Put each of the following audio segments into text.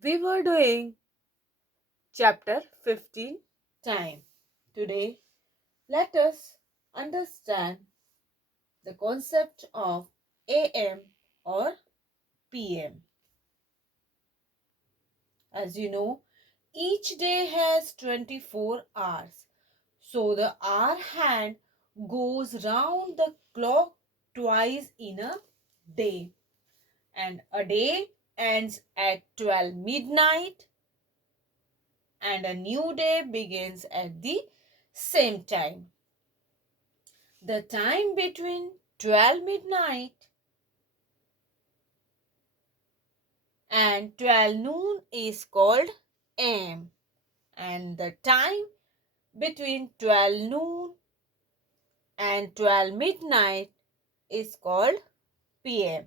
We were doing chapter 15 time. Today, let us understand the concept of AM or PM. As you know, each day has 24 hours. So the hour hand goes round the clock twice in a day. And a day ends at 12 midnight and a new day begins at the same time. The time between 12 midnight and 12 noon is called AM, and the time between 12 noon and 12 midnight is called PM.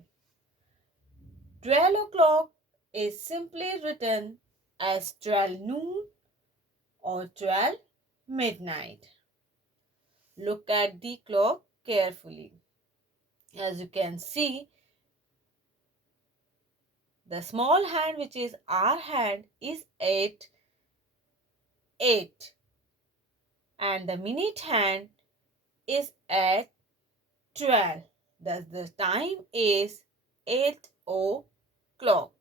12 o'clock is simply written as 12 noon or 12 midnight. Look at the clock carefully. As you can see, the small hand, which is our hand, is 8 and the minute hand is at 12. Thus the time is 8 o'clock.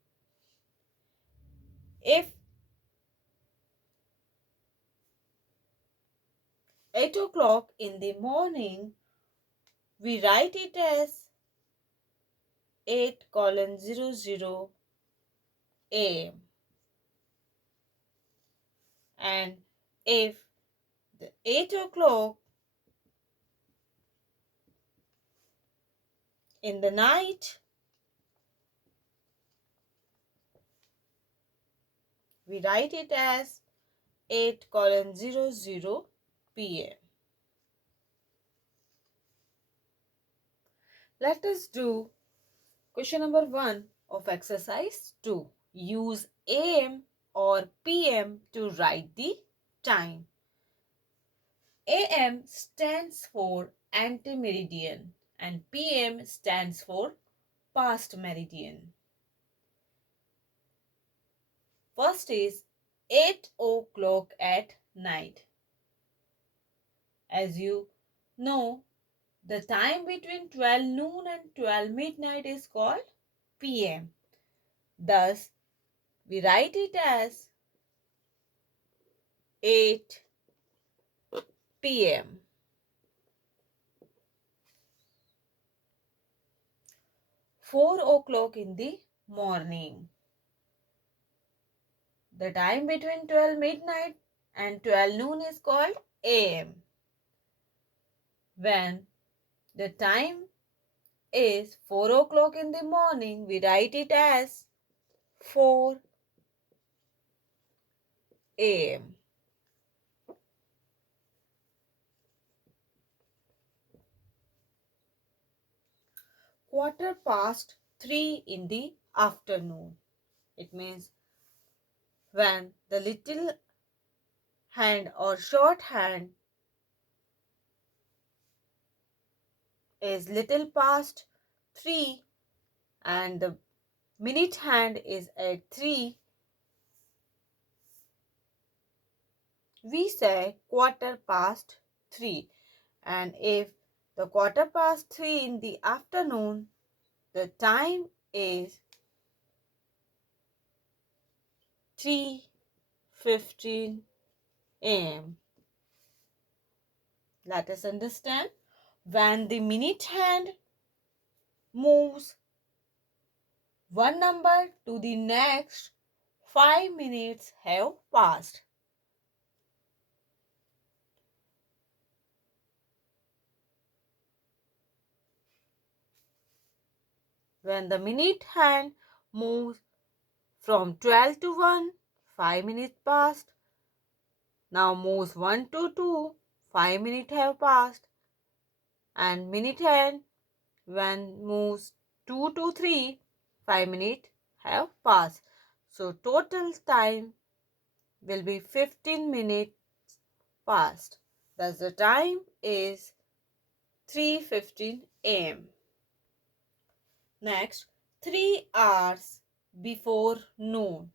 If 8 o'clock in the morning, we write it as 8:00 a.m. And if the 8 o'clock in the night, we write it as 8:00 p.m. Let us do question number 1 of exercise 2. Use AM or PM to write the time. AM stands for ante-meridian and PM stands for past meridian. First is 8 o'clock at night. As you know, the time between 12 noon and 12 midnight is called PM. Thus, we write it as 8 p.m. 4 o'clock in the morning. The time between 12 midnight and 12 noon is called AM. When the time is 4 o'clock in the morning, we write it as 4 AM. Quarter past 3 in the afternoon. It means when the little hand or short hand is little past 3 and the minute hand is at 3, we say quarter past 3. And if the quarter past 3 in the afternoon, the time is 3:15 am. Let us understand. When the minute hand moves one number to the next, 5 minutes have passed. When the minute hand moves from 12 to 1, 5 minutes passed. Now moves 1 to 2, 5 minutes have passed. And minute hand when moves 2 to 3, 5 minutes have passed. So total time will be 15 minutes past. Thus the time is 3:15 am. Next, 3 hours before noon.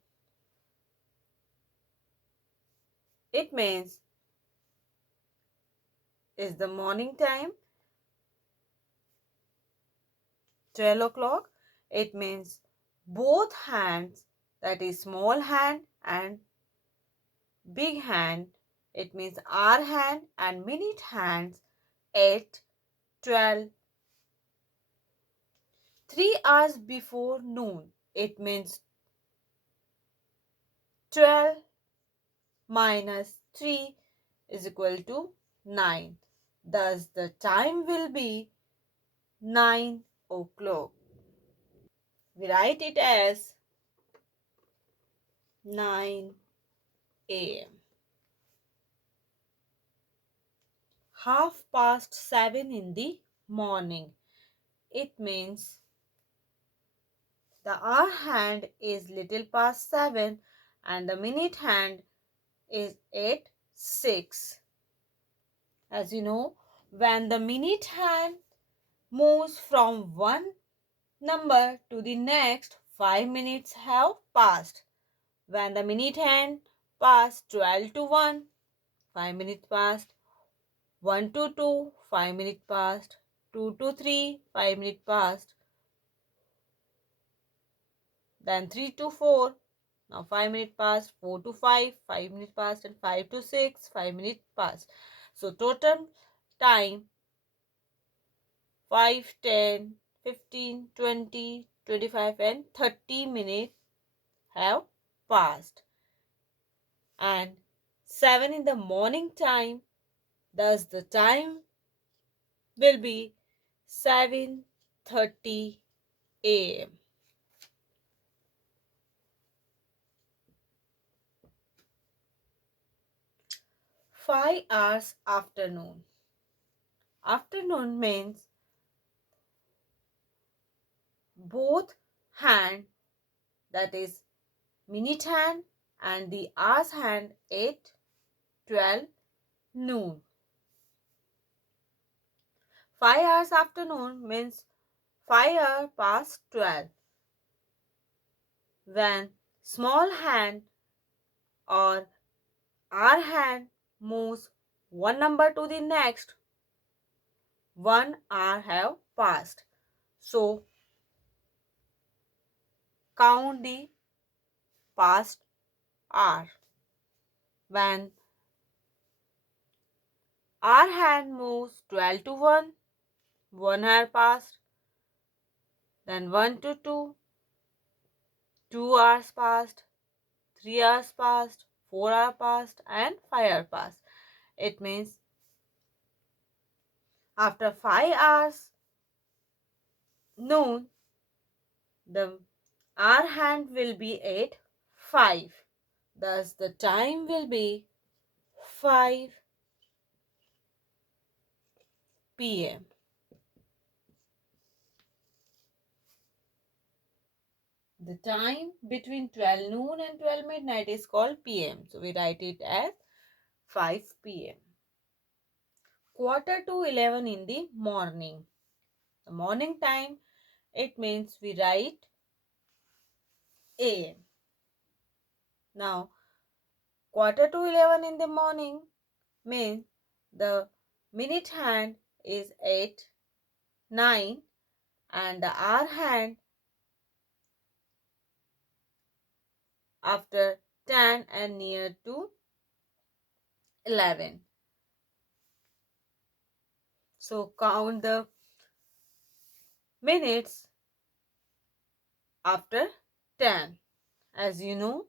it means is the morning time. 12 o'clock, it means both hands, that is small hand and big hand, it means hour hand and minute hands at 12. 3 hours before noon, it means 12 minus 3 is equal to 9. Thus the time will be 9 o'clock. We write it as 9 a.m. 7:30 in the morning. It means the hour hand is little past 7 and the minute hand is at 6. As you know, when the minute hand moves from one number to the next, 5 minutes have passed. When the minute hand passed 12 to 1, 5 minutes passed. 1 to 2, 5 minutes passed. 2 to 3, 5 minutes passed. Then 3 to 4, now 5 minutes passed. 4 to 5, 5 minutes passed. And 5 to 6, 5 minutes passed. So total time 5, 10, 15, 20, 25 and 30 minutes have passed. And 7 in the morning time, thus the time will be 7:30 a.m. 5 hours afternoon. Afternoon means both hand, that is minute hand and the hours hand at 12 noon. 5 hours afternoon means 5 hours past 12. When small hand or hour hand moves one number to the next, 1 hour have passed. So count the past hour. When our hand moves 12 to 1, 1 hour passed. Then 1 to 2, 2 hours passed. 3 hours passed. 4 hours passed. And 5 hours passed. It means after 5 hours noon, the our hand will be at 5. Thus the time will be 5 p.m. The time between 12 noon and 12 midnight is called PM. So we write it as 5 PM. Quarter to 11 in the morning. The morning time, it means we write AM. Now, quarter to 11 in the morning means the minute hand is at 9 and the hour hand after 10 and near to 11. So count the minutes after 10. As you know,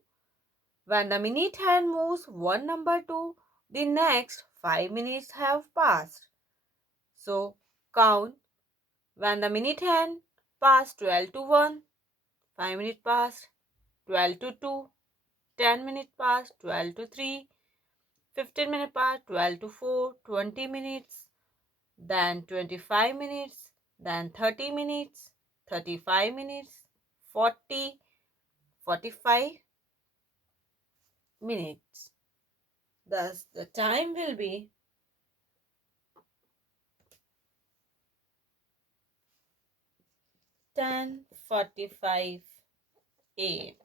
when the minute hand moves one number to the next, 5 minutes have passed. So count when the minute hand passed 12 to 1, 5 minutes passed. 12 to 2, 10 minutes passed. 12 to 3, 15 minutes passed. 12 to 4, 20 minutes. Then 25 minutes. Then 30 minutes. 35 minutes. 40, 45 minutes. Thus the time will be 10:45 a.m.